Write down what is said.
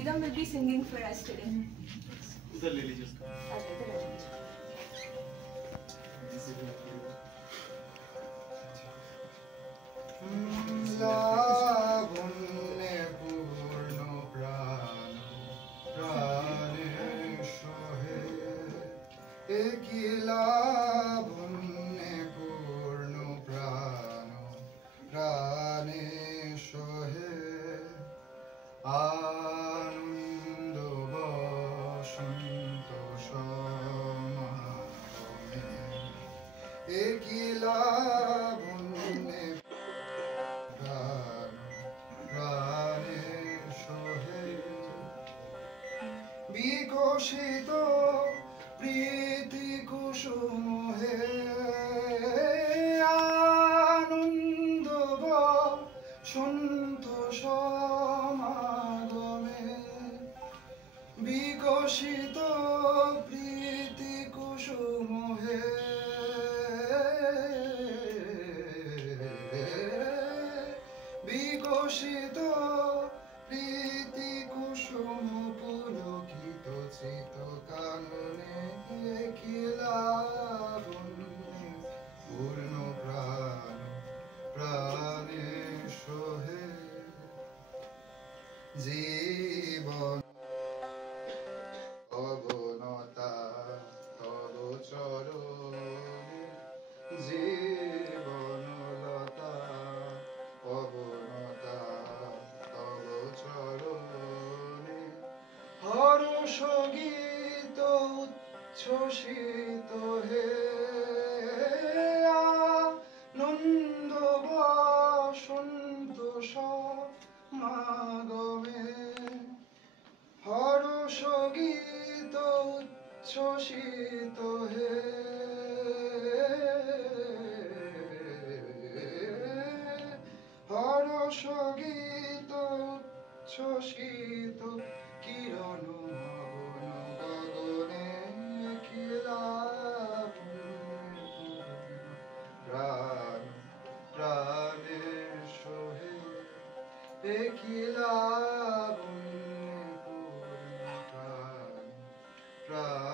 Veedam will be singing for us today. उधर ले लीजिए उसका। लावण्य पूर्ण प्राण प्राणे सोहे एक लावण्य पूर्ण प्राण प्राणे सोहे आनंद बसंत समागमे एक लावण्य প্রাণে সোহে বিকশিত প্রীতি কুসুম হে আনন্দ সন্তোষ সমাগমে বিকশিত প্রীতি কুসুম হে বিকশিত প্রীতি কুসুম পুলকিত চিত কাননে লাবণ্যে পূর্ণ প্রাণ প্রাণে সোহে জীবন অবনতা তব চরণে জীবনলতা অবনতা তব চরণে হর্ষ গীত উচ্ছ্বসিত হে আনন্দ বসন্ত সমাগমে হর্ষ গীত উচ্ছ্বসিত হে হর্ষ গীত উচ্ছ্বসিত কিরণ মগন গগনে প্রাণ প্রাণে সোহে প্রাণ প্রাণ